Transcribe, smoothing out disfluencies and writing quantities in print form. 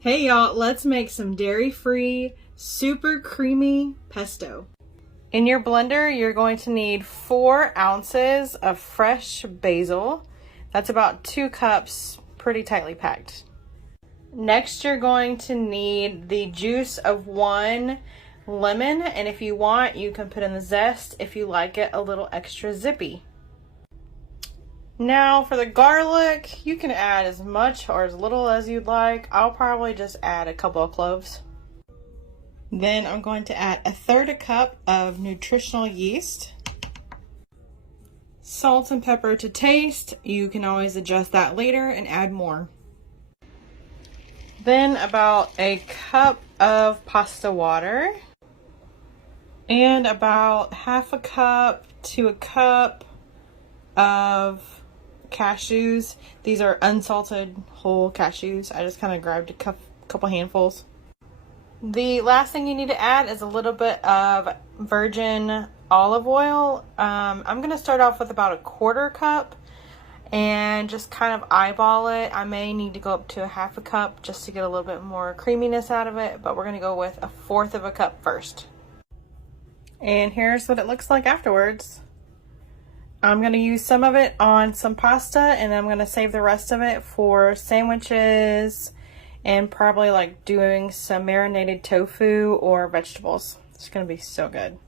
Hey y'all, let's make some dairy-free, super creamy pesto. In your blender, you're going to need 4 ounces of fresh basil. That's about 2 cups, pretty tightly packed. Next, you're going to need the juice of 1 lemon, and if you want, you can put in the zest if you like it a little extra zippy. Now for the garlic, you can add as much or as little as you'd like. I'll probably just add a couple of cloves. Then I'm going to add 1/3 cup of nutritional yeast. Salt and pepper to taste. You can always adjust that later and add more. Then about a cup of pasta water. And about 1/2 cup to a cup of cashews. These are unsalted whole cashews. I just kind of grabbed a couple handfuls. The last thing you need to add is a little bit of virgin olive oil. I'm going to start off with about 1/4 cup and just kind of eyeball it. I may need to go up to 1/2 cup just to get a little bit more creaminess out of it, but we're going to go with 1/4 cup first. And here's what it looks like afterwards. I'm going to use some of it on some pasta, and I'm going to save the rest of it for sandwiches and probably like doing some marinated tofu or vegetables. It's going to be so good.